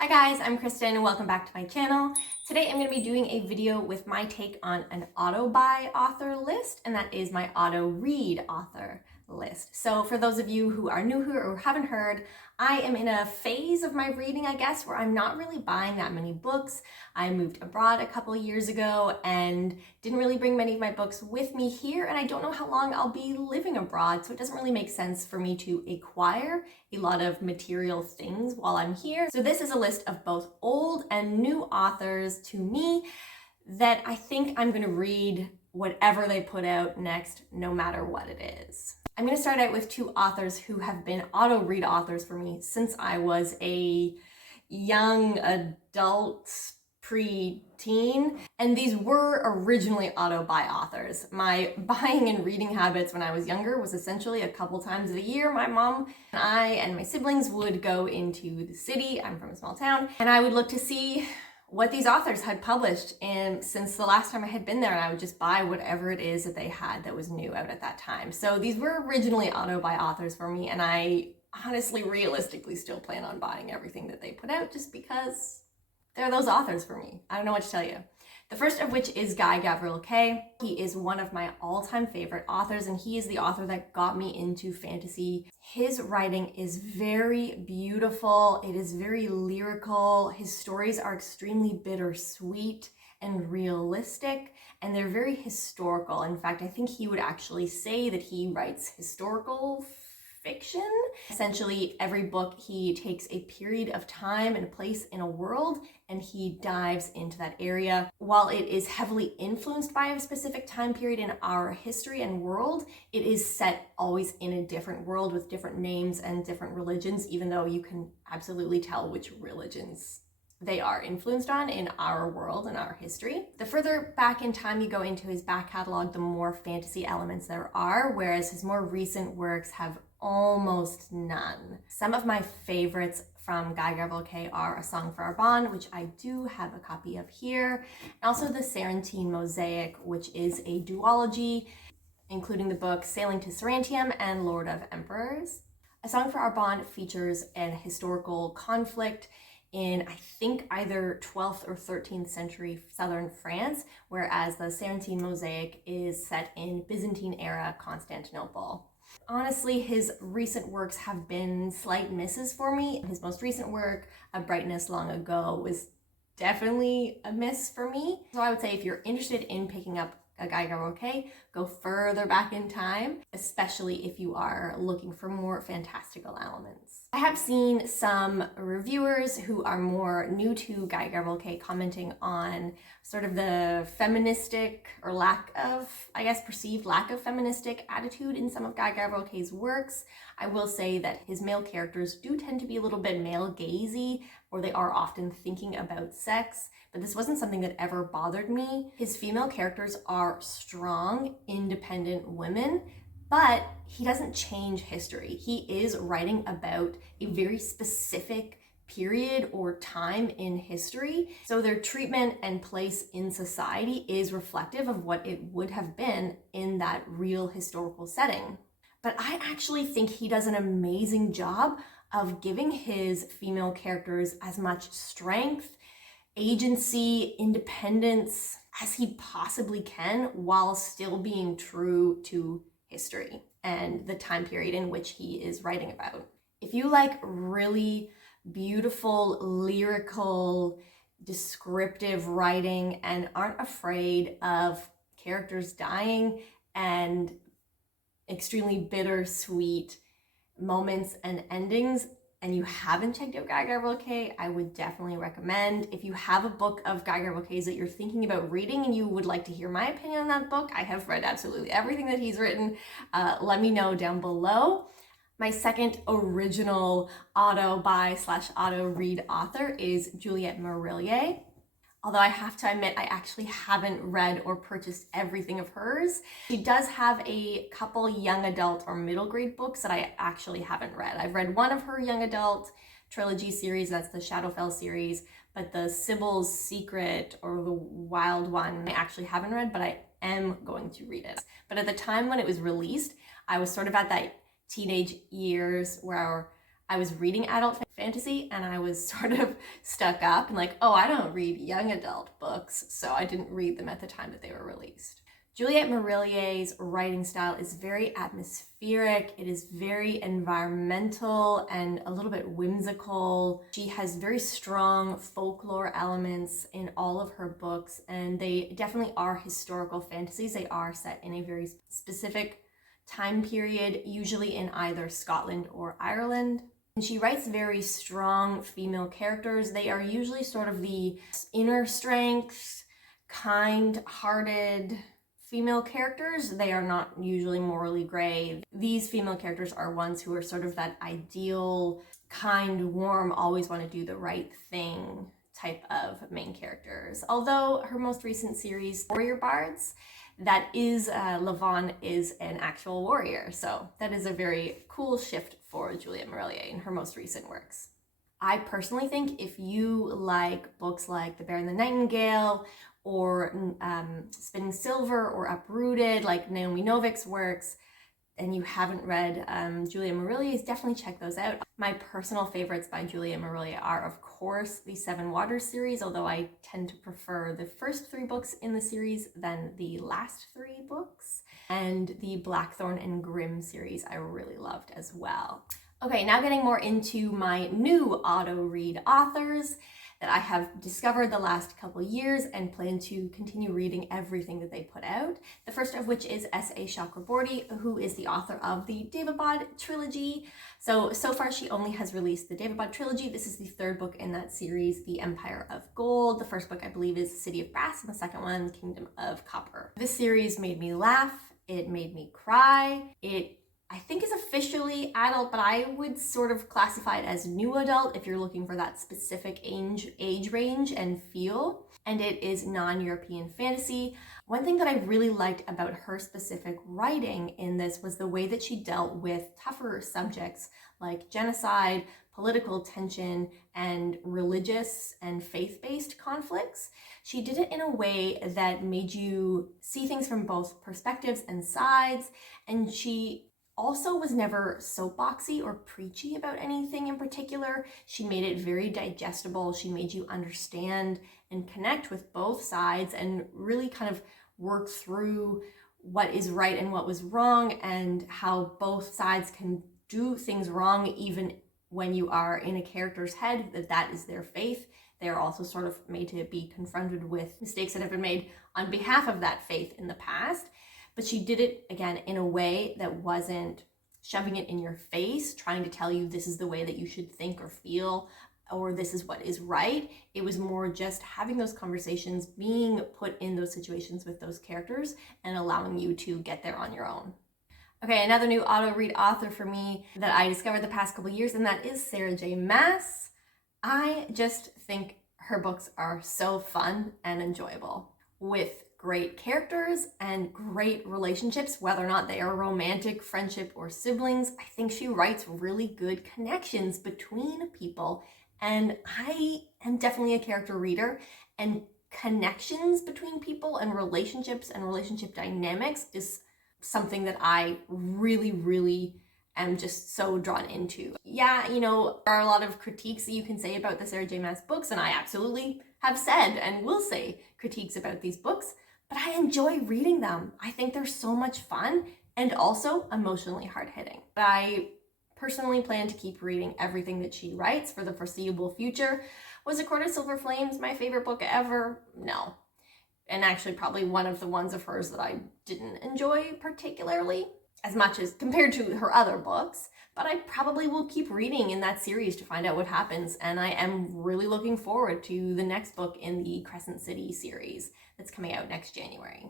Hi guys, I'm Kristen and welcome back to my channel. Today I'm going to be doing a video with my take on an auto-buy author list, and that is my auto-read author list. So for those of you who are new here or haven't heard, I am in a phase of my reading, I guess, where I'm not really buying that many books. I moved abroad a couple years ago and didn't really bring many of my books with me here, and I don't know how long I'll be living abroad, so it doesn't really make sense for me to acquire a lot of material things while I'm here. So this is a list of both old and new authors to me that I think I'm gonna read whatever they put out next, no matter what it is. I'm gonna start out with two authors who have been auto-read authors for me since I was a young adult, pre-teen, and these were originally auto-buy authors. My buying and reading habits when I was younger was essentially a couple times a year. My mom and I and my siblings would go into the city, I'm from a small town, and I would look to see what these authors had published and since the last time I had been there, and I would just buy whatever it is that they had that was new out at that time. So these were originally auto-buy authors for me, and I honestly, realistically still plan on buying everything that they put out just because they're those authors for me. I don't know what to tell you. The first of which is Gavriel Kayy. He is one of my all-time favorite authors, and he is the author that got me into fantasy. His writing is very beautiful. It is very lyrical. His stories are extremely bittersweet and realistic, and they're very historical. In fact, I think he would actually say that he writes historical fiction. Essentially, every book he takes a period of time and place in a world and he dives into that area. While it is heavily influenced by a specific time period in our history and world, it is set always in a different world with different names and different religions, even though you can absolutely tell which religions they are influenced on in our world and our history. The further back in time you go into his back catalog, the more fantasy elements there are, whereas his more recent works have almost none. Some of my favorites from Gavriel Kayy are A Song for Fireborn, which I do have a copy of here, and also the Sarantine Mosaic, which is a duology, including the book Sailing to Sarantium and Lord of Emperors. A Song for Fireborn features an historical conflict in, I think, either 12th or 13th century southern France, whereas the Sarantine Mosaic is set in Byzantine era Constantinople. Honestly, his recent works have been slight misses for me. His most recent work, A Brightness Long Ago, was definitely a miss for me. So I would say if you're interested in picking up a Gavriel Kayy, go further back in time, especially if you are looking for more fantastical elements. I have seen some reviewers who are more new to Gavriel Kayy commenting on sort of the feministic or lack of, I guess, perceived lack of feministic attitude in some of Gavriel Kayy's works. I will say that his male characters do tend to be a little bit male-gazy, or they are often thinking about sex, but this wasn't something that ever bothered me. His female characters are strong, independent women, but he doesn't change history. He is writing about a very specific period or time in history, so their treatment and place in society is reflective of what it would have been in that real historical setting. But I actually think he does an amazing job of giving his female characters as much strength, agency, independence as he possibly can while still being true to history and the time period in which he is writing about. If you like really beautiful, lyrical, descriptive writing and aren't afraid of characters dying and extremely bittersweet moments and endings, and you haven't checked out Gavriel Kayy, I would definitely recommend. If you have a book of Gavriel Kayy's that you're thinking about reading and you would like to hear my opinion on that book, I have read absolutely everything that he's written. Let me know down below. My second original auto-buy/auto-read author is Juliette Morelia. Although I have to admit, I actually haven't read or purchased everything of hers. She does have a couple young adult or middle grade books that I actually haven't read. I've read one of her young adult trilogy series, that's the Shadowfell series, but the Sibyl's Secret or the Wild One I actually haven't read, but I am going to read it. But at the time when it was released, I was sort of at that teenage years where I was reading adult fantasy, and I was sort of stuck up and like, oh, I don't read young adult books, so I didn't read them at the time that they were released. Juliette Marelier's writing style is very atmospheric. It is very environmental and a little bit whimsical. She has very strong folklore elements in all of her books, and they definitely are historical fantasies. They are set in a very specific time period, usually in either Scotland or Ireland. And she writes very strong female characters. They are usually sort of the inner strength, kind-hearted female characters. They are not usually morally gray. These female characters are ones who are sort of that ideal, kind, warm, always want to do the right thing type of main characters. Although her most recent series, Warrior Bards, that is, Lavon is an actual warrior. So that is a very cool shift for Juliette Marelier in her most recent works. I personally think if you like books like The Bear and the Nightingale, or Spinning Silver, or Uprooted, like Naomi Novik's works, and you haven't read Juliette Marelier's, definitely check those out. My personal favorites by Juliette Marelier are, of course, the Seven Waters series, although I tend to prefer the first 3 books in the series than the last 3 books. And the Blackthorn and Grimm series I really loved as well. Okay, now getting more into my new auto-read authors that I have discovered the last couple years and plan to continue reading everything that they put out. The first of which is S.A. Chakraborty, who is the author of the Daevabad trilogy. So far she only has released the Daevabad trilogy. This is the 3rd book in that series, The Empire of Gold. The first book, I believe, is City of Brass, and the second one, Kingdom of Copper. This series made me laugh. It made me cry. I think is officially adult, but I would sort of classify it as new adult if you're looking for that specific age range and feel. And it is non-European fantasy. One thing that I really liked about her specific writing in this was the way that she dealt with tougher subjects like genocide, political tension, and religious and faith-based conflicts. She did it in a way that made you see things from both perspectives and sides, and she also was never soapboxy or preachy about anything in particular. She made it very digestible. She made you understand and connect with both sides and really kind of work through what is right and what was wrong, and how both sides can do things wrong even when you are in a character's head, that is their faith. They are also sort of made to be confronted with mistakes that have been made on behalf of that faith in the past. But she did it, again, in a way that wasn't shoving it in your face, trying to tell you this is the way that you should think or feel, or this is what is right. It was more just having those conversations, being put in those situations with those characters, and allowing you to get there on your own. Okay, another new auto-read author for me that I discovered the past couple years, and that is Sarah J. Maas. I just think her books are so fun and enjoyable, with great characters and great relationships, whether or not they are romantic, friendship, or siblings. I think she writes really good connections between people, and I am definitely a character reader, and connections between people and relationships and relationship dynamics is something that I really am just so drawn into. Yeah, you know, there are a lot of critiques that you can say about the Sarah J. Maas books, and I absolutely have said and will say critiques about these books, but I enjoy reading them. I think they're so much fun and also emotionally hard-hitting. But I personally plan to keep reading everything that she writes for the foreseeable future. Was A Court of Silver Flames my favorite book ever? No. And actually probably one of the ones of hers that I didn't enjoy particularly as much as compared to her other books, but I probably will keep reading in that series to find out what happens, and I am really looking forward to the next book in the Crescent City series that's coming out next January.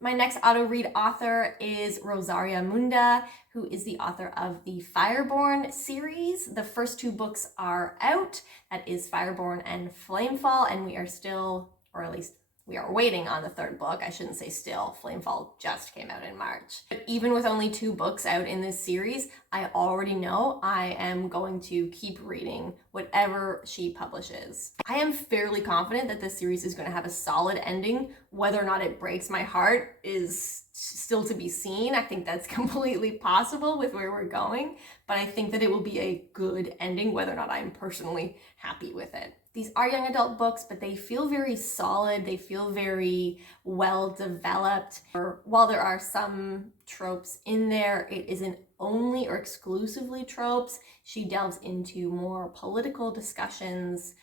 My next auto-read author is Rosaria Munda, who is the author of the Fireborn series. The first 2 books are out. That is Fireborn and Flamefall, and we are still, or at least we are waiting on the 3rd book. I shouldn't say still. Flamefall just came out in March. But even with only 2 books out in this series, I already know I am going to keep reading whatever she publishes. I am fairly confident that this series is going to have a solid ending Whether or not it breaks my heart is still to be seen. I think that's completely possible with where we're going, but I think that it will be a good ending, whether or not I'm personally happy with it. These are young adult books, but they feel very solid. They feel very well developed. While there are some tropes in there, it isn't only or exclusively tropes. She delves into more political discussions,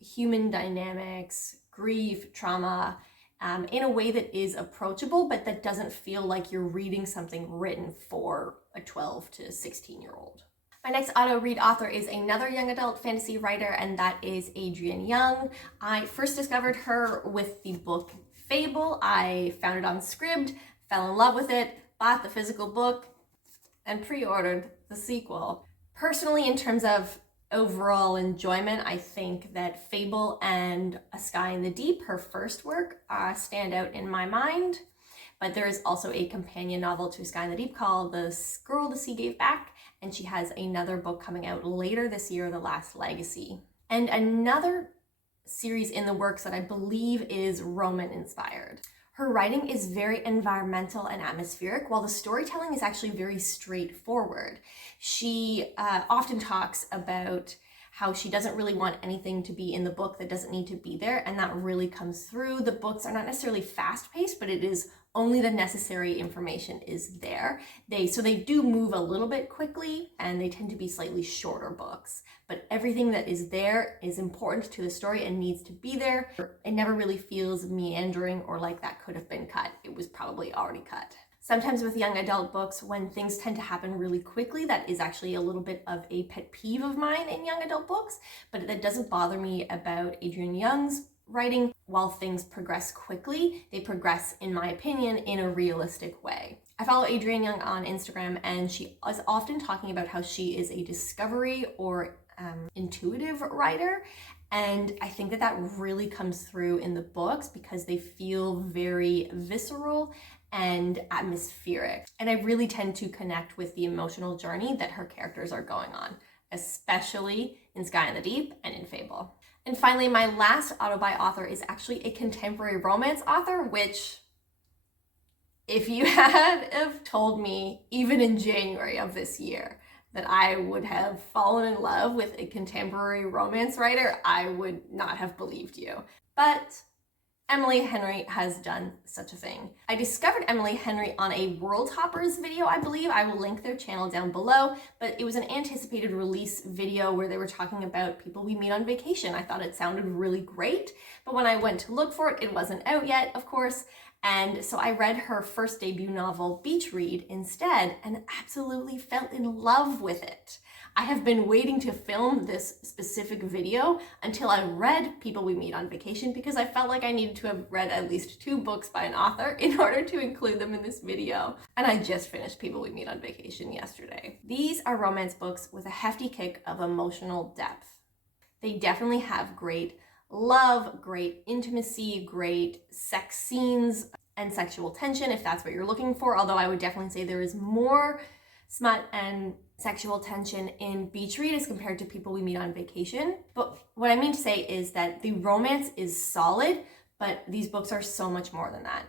human dynamics, grief, trauma, in a way that is approachable, but that doesn't feel like you're reading something written for a 12 to 16-year-old. My next auto read author is another young adult fantasy writer, and that is Adrienne Young. I first discovered her with the book Fable. I found it on Scribd, fell in love with it, bought the physical book, and pre-ordered the sequel. Personally, in terms of overall enjoyment, I think that Fable and A Sky in the Deep, her first work, stand out in my mind. But there is also a companion novel to Sky in the Deep called The Girl the Sea Gave Back, and she has another book coming out later this year, The Last Legacy. And another series in the works that I believe is Roman inspired. Her writing is very environmental and atmospheric, while the storytelling is actually very straightforward. She often talks about how she doesn't really want anything to be in the book that doesn't need to be there, and that really comes through. The books are not necessarily fast-paced, but it is only the necessary information is there. So they do move a little bit quickly, and they tend to be slightly shorter books. But everything that is there is important to the story and needs to be there. It never really feels meandering or like that could have been cut. It was probably already cut. Sometimes with young adult books, when things tend to happen really quickly, that is actually a little bit of a pet peeve of mine in young adult books, but that doesn't bother me about Adrienne Young's writing. While things progress quickly, they progress, in my opinion, in a realistic way. I follow Adrienne Young on Instagram, and she is often talking about how she is a discovery or intuitive writer, and I think that really comes through in the books because they feel very visceral and atmospheric, and I really tend to connect with the emotional journey that her characters are going on, especially in Sky in the Deep and in Fable. And finally, my last auto-buy author is actually a contemporary romance author, which, if you had have told me even in January of this year that I would have fallen in love with a contemporary romance writer, I would not have believed you. But Emily Henry has done such a thing. I discovered Emily Henry on a World Hoppers video, I believe. I will link their channel down below, but it was an anticipated release video where they were talking about people we meet on vacation. I thought it sounded really great, but when I went to look for it, it wasn't out yet, of course. And so I read her first debut novel, Beach Read, instead, and absolutely fell in love with it. I have been waiting to film this specific video until I read People We Meet on Vacation because I felt like I needed to have read at least 2 books by an author in order to include them in this video. And I just finished People We Meet on Vacation yesterday. These are romance books with a hefty kick of emotional depth. They definitely have great love, great intimacy, great sex scenes, and sexual tension if that's what you're looking for, although I would definitely say there is more smut and sexual tension in Beach Read as compared to People We Meet on Vacation. But what I mean to say is that the romance is solid, but these books are so much more than that.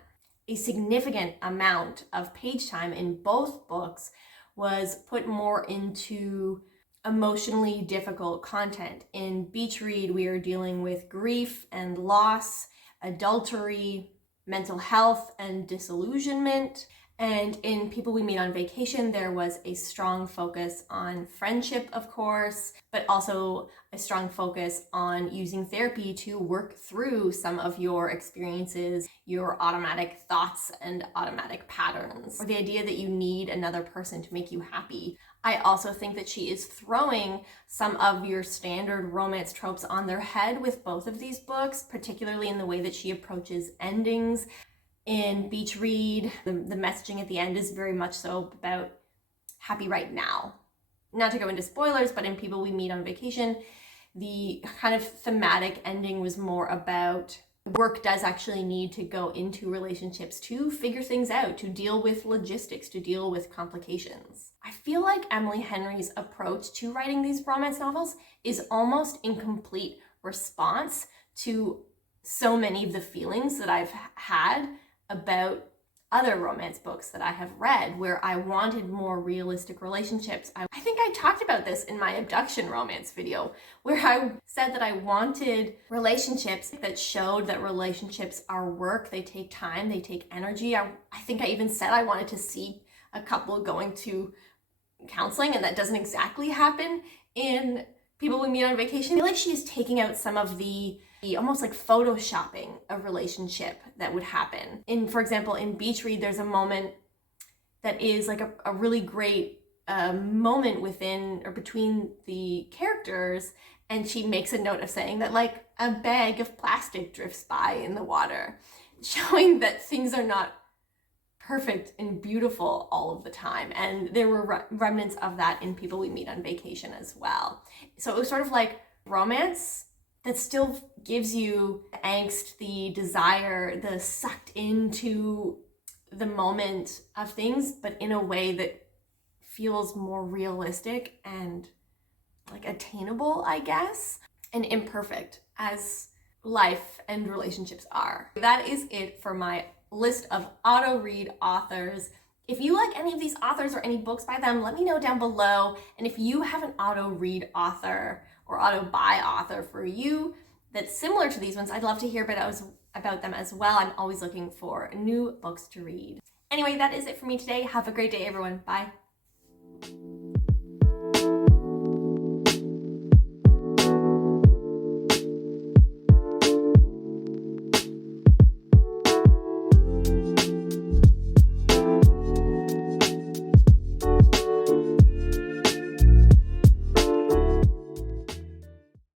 A significant amount of page time in both books was put more into emotionally difficult content. In Beach Read, we are dealing with grief and loss, adultery, mental health and disillusionment. And in People We Meet on Vacation, there was a strong focus on friendship, of course, but also a strong focus on using therapy to work through some of your experiences, your automatic thoughts and automatic patterns, or the idea that you need another person to make you happy. I also think that she is throwing some of your standard romance tropes on their head with both of these books, particularly in the way that she approaches endings. In Beach Read, the messaging at the end is very much so about happy right now. Not to go into spoilers, but in People We Meet on Vacation, the kind of thematic ending was more about work does actually need to go into relationships to figure things out, to deal with logistics, to deal with complications. I feel like Emily Henry's approach to writing these romance novels is almost in complete response to so many of the feelings that I've had about other romance books that I have read, where I wanted more realistic relationships. I think I talked about this in my abduction romance video, where I said that I wanted relationships that showed that relationships are work, they take time, they take energy. I think I even said I wanted to see a couple going to counseling, and that doesn't exactly happen in People We Meet on Vacation. I feel like she is taking out some of the almost like photoshopping a relationship that would happen. For example, in Beach Read, there's a moment that is like a really great moment within or between the characters, and she makes a note of saying that like a bag of plastic drifts by in the water, showing that things are not perfect and beautiful all of the time. And there were remnants of that in People We Meet on Vacation as well. So it was sort of like romance that still gives you the angst, the desire, the sucked into the moment of things, but in a way that feels more realistic and like attainable, I guess, and imperfect as life and relationships are. That is it for my list of auto read authors. If you like any of these authors or any books by them, let me know down below. And if you have an auto read author or auto buy author for you that's similar to these ones, I'd love to hear about them as well. I'm always looking for new books to read. Anyway, that is it for me today. Have a great day, everyone. Bye.